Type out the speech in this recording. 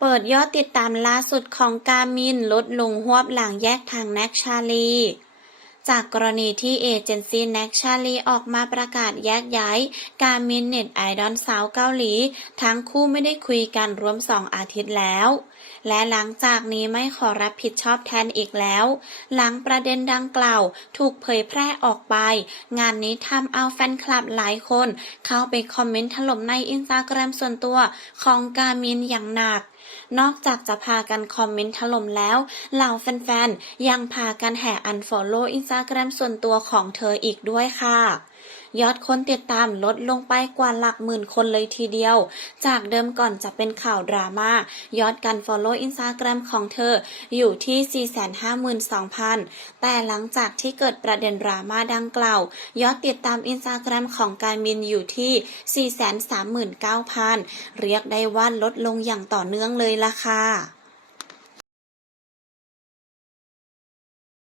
เปิดยอดติดตามล่าสุดของกามินลดลงหวบหลังแยกทางแน็กชาลี จากกรณีที่เอเจนซี่แน็กชาลีออกมาประกาศแยกย้ายกามินเน็ตไอดอลสาวเกาหลี ทั้งคู่ไม่ได้คุยกันรวมสองอาทิตย์แล้ว และหลังจากนี้ไม่ขอรับผิดชอบแทนอีกแล้ว หลังประเด็นดังกล่าวถูกเผยแพร่ออกไป งานนี้ทำเอาแฟนคลับหลายคน เข้าไปคอมเมนต์ถล่มในอินสตาแกรมส่วนตัวของกามินอย่างหนักนอกจากจะพากันคอมเมนต์ถล่มแล้วเหล่าแฟนๆ ยังพากันแห่อันฟอลโล่อินสตาแกรมส่วนตัวของเธออีกด้วยค่ะ ยอดคนติดตามลดลงไปกว่าหลักหมื่นคนเลยทีเดียว จากเดิมก่อนจะเป็นข่าวดราม่ายอดการ Follow Instagram ของเธออยู่ที่ 452,000 แต่หลังจากที่เกิดประเด็นดราม่าดังกล่าว ยอดติดตาม Instagram ของการมินอยู่ที่ 439,000 เรียกได้ว่าลดลงอย่างต่อเนื่องเลยล่ะค่ะ